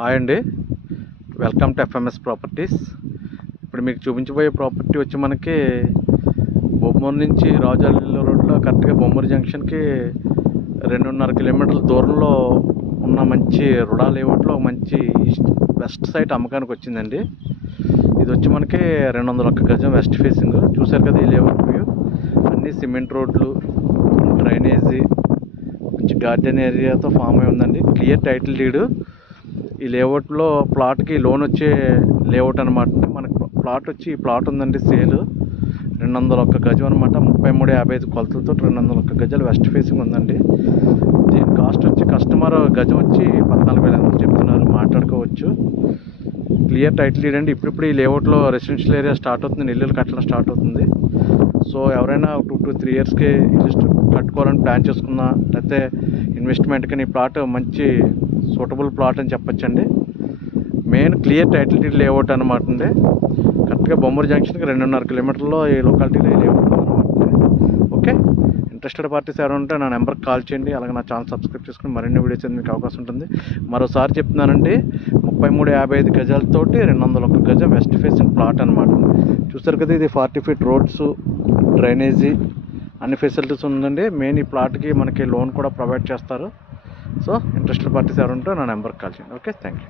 Hi అండి, welcome to FMS properties. ఇప్పుడు మీకు చూపించబోయే ప్రాపర్టీ వచ్చి మనకి బొమ్మూరు నుంచి రాజాలిల్లు రోడ్లో కరెక్ట్గా బొమ్మూరు జంక్షన్కి 2.5 కిలోమీటర్ల దూరంలో ఉన్న మంచి రుడా లేఅవుట్లో మంచి వెస్ట్ సైట్ అమ్మకానికి వచ్చిందండి. ఇది వచ్చి మనకి 201 గజం వెస్ట్ ఫేసింగ్. చూసారు కదా ఈ లేఅవుట్ వ్యూ. అన్నీ సిమెంట్ రోడ్లు, డ్రైనేజీ, మంచి గార్డెన్ ఏరియాతో ఫామ్ అయి ఉందండి. Clear title deed. ఈ లేఅవుట్లో ప్లాట్కి లోన్ వచ్చే లేఅవుట్ అనమాట. మనకు ప్లాట్ వచ్చి ఈ ప్లాట్ ఉందండి సేల్. 201 గజం అనమాట. 33.55 కొలతలతో 201 గజాలు వెస్ట్ ఫేసింగ్ ఉందండి. దీని కాస్ట్ వచ్చి కస్టమర్ గజం వచ్చి 14,500 చెప్తున్నారు, మాట్లాడుకోవచ్చు. క్లియర్ టైటిల్ డీడ్ అండి. ఇప్పుడు ఈ లేఅవుట్లో రెసిడెన్షియల్ ఏరియా స్టార్ట్ అవుతుంది, ఇల్లులు కట్టడం స్టార్ట్ అవుతుంది. సో ఎవరైనా 2 to 3 ఇయర్స్కి ఇల్లు కట్టుకోవాలని ప్లాన్ చేసుకున్నా, లేకపోతే ఇన్వెస్ట్మెంట్కి ఈ ప్లాట్ మంచి సూటబుల్ ప్లాట్ అని చెప్పచ్చండి. Main clear title deed layout అనమాట అండి. కరెక్ట్గా బొమ్మూరు జంక్షన్కి 2.5 కిలోమీటర్లో ఈ లొకాలిటీలో ఈ లేఅవుట్ అనమాట. ఓకే, ఇంట్రెస్టెడ్ పార్టీస్ ఎవరు ఉంటే నా నెంబర్కి కాల్ చేయండి. అలాగే నా ఛానల్ సబ్స్క్రైబ్ చేసుకుని మరిన్ని వీడియోస్ మీకు అవకాశం ఉంటుంది. మరోసారి చెప్తున్నానండి, 33.55 గజాలతోటి 201 గజం వెస్ట్ ఫేసింగ్ ప్లాట్ అనమాట. చూస్తారు కదా, ఇది 40 feet రోడ్స్, డ్రైనేజీ, అన్ని ఫెసిలిటీస్ ఉందండి. మెయిన్ ఈ ప్లాట్కి మనకి లోన్ కూడా ప్రొవైడ్ చేస్తారు. సో ఇంట్రెస్టెడ్ పార్టీస్ ఎవరు ఉంటే నా నెంబర్కి కాల్ చేయండి. Okay, thank you.